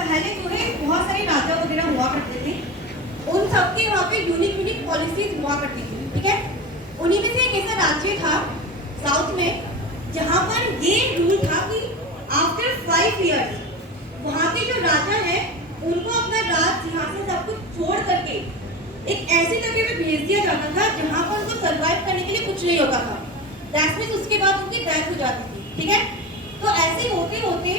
पहले जो है बहुत सारे राजा वगैरह हुआ करते थे, उन सबके वहाँ पे यूनिक पॉलिसीज हुआ करती थी, ठीक है। उन्हीं में से एक ऐसा राज्य था साउथ में जहाँ पर ये रूल था कि आफ्टर 5 इयर्स वहाँ के जो राजा है उनको अपना राज सिंहासन सब कुछ छोड़ करके एक ऐसी जगह पे भेज दिया जाता था जहाँ पर उनको सर्वाइव करने के लिए कुछ नहीं होता था। दैट मींस उसके बाद उनकी डेथ हो जाती थी, ठीक है। तो ऐसे होते होते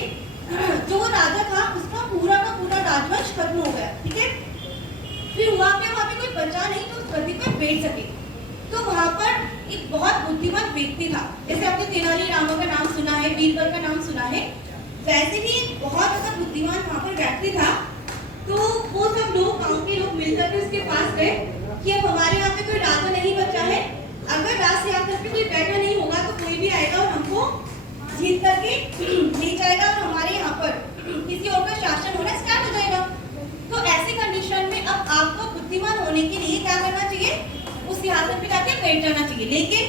जो राजा था उसका पूरा का पूरा राजवंश खत्म हो गया, ठीक है। फिर हुआ क्या, वहाँ पे कोई बचा नहीं तो उस गद्दी पर बैठ सके। तो वहाँ पर एक बहुत बुद्धिमान व्यक्ति था, जैसे आपने तेनालीरामा का नाम सुना है, बीरबल का नाम सुना है, वैसे ही एक बहुत ज्यादा बुद्धिमान वहाँ पर व्यक्ति था। तो वो सब लोग, गाँव के लोग मिलकर के उसके पास गए कि अब हमारे यहाँ पे कोई राजा नहीं बचा है, अगर राज सिंहासन पे कोई बैठा नहीं होगा तो कोई भी आएगा और हमको जीत करके ले जाएगा और हमारे यहाँ पर किसी और का शासन होना स्टार्ट हो जाएगा। तो ऐसी कंडीशन में अब आपको बुद्धिमान होने के लिए क्या करना चाहिए, उस सिंहासन पे जाके बैठ जाना चाहिए। लेकिन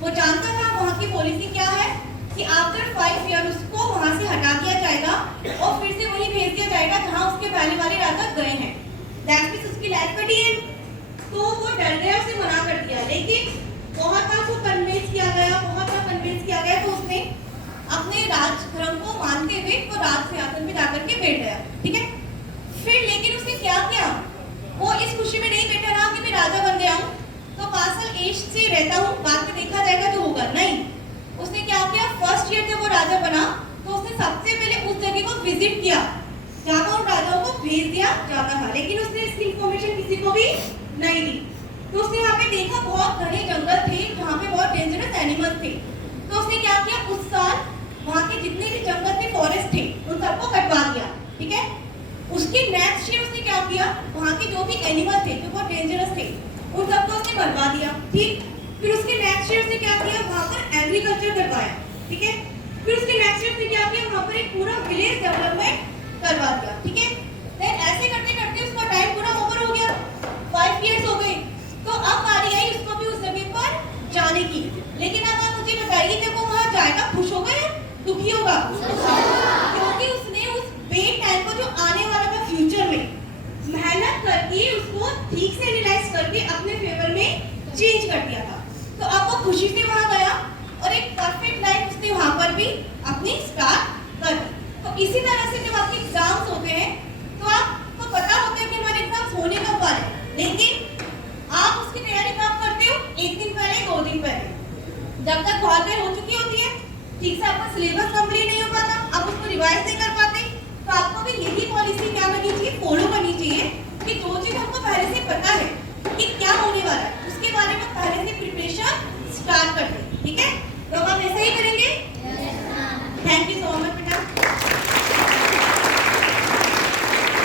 वो जानता था वहाँ की पॉलिसी क्या है कि आफ्टर 5 ईयर उसको वहाँ से हटा दिया जाएगा और फिर से वहीं भेज दिया जाएगा जहाँ उसके पहले वाले राजा गए हैं। दैट मींस उसकी लाइफ कटी है। तो वो डर गया, उसे मना कर दिया, लेकिन बहुत बार उसको कन्विंस किया गया, बहुत बार कन्विंस किया गया, तो उसने अपने राजधर्म को मानते हुए वो राज सिंहासन पे जाकर के बैठ गया, ठीक है। फिर लेकिन उसने क्या किया, वो इस खुशी में नहीं बैठा रहा कि मैं राजा बन गया हूँ तो 5 साल एज से रहता हूँ, बाद में देखा जाएगा जो होगा, नहीं। उसने क्या किया, फर्स्ट ईयर जब वो राजा बना तो उसने सबसे पहले उस जगह को विजिट किया जहाँ पर उन राजाओं को भेज दिया जाता था, लेकिन उसने इसकी इंफॉर्मेशन किसी को भी नहीं दी। तो उसने यहाँ पे देखा बहुत घने जंगल थे जहाँ पे बहुत डेंजरस एनिमल्स थे। तो उसने क्या किया, उस साल वहाँ के जितने भी जंगल थे, फॉरेस्ट थे, उन सबको कटवा दिया, ठीक है। उसके नेक्स्ट ईयर उसने क्या किया, वहाँ के जो भी एनिमल थे जो बहुत डेंजरस थे उन सबको उसने भरवा दिया, ठीक। फिर उसके नेक्स्ट ईयर उसने क्या किया, वहाँ पर एग्रीकल्चर करवाया, ठीक है। फिर उसके नेक्स्ट ईयर उसने क्या किया, वहाँ पर एक पूरा विलेज डेवलपमेंट करवा दिया, ठीक है। देन ऐसे करते करते उसका टाइम पूरा ओवर हो गया, 5 इयर्स हो गए। तो अब बारी आई उसको भी उस जगह पर जाने की। लेकिन अब आप मुझे बताइए, जब वो वहाँ जाएगा खुश होगा या दुखी होगा? क्योंकि उसने उस बेड टाइम को जो आने वाला था फ्यूचर में मेहनत करके उसको ठीक से एनालाइज करके अपने फेवर में चेंज कर दिया था। तो अब वो खुशी से वहाँ गया और एक परफेक्ट लाइफ उसने वहाँ पर भी अपनी स्टार्ट कर दी। तो इसी तरह से जब आपके एग्जाम्स होते हैं तो आपको पता होता है कि हमारे एग्जाम्स होने कब वाले हैं, लेकिन आप उसकी तैयारी कब करते हो, 1 दिन पहले, 2 दिन पहले, जब तक बहुत देर हो चुकी होती है, ठीक से आपका सिलेबस कंप्लीट नहीं हो पाता, आप उसको रिवाइज नहीं कर पाते। तो आपको भी यही पॉलिसी क्या करनी चाहिए, फॉलो करनी चाहिए कि जो चीज हमको पहले से पता है कि क्या होने वाला है उसके बारे में पहले से प्रिपरेशन स्टार्ट कर दें, ठीक है। तो हम ऐसा ही करेंगे। Thank you.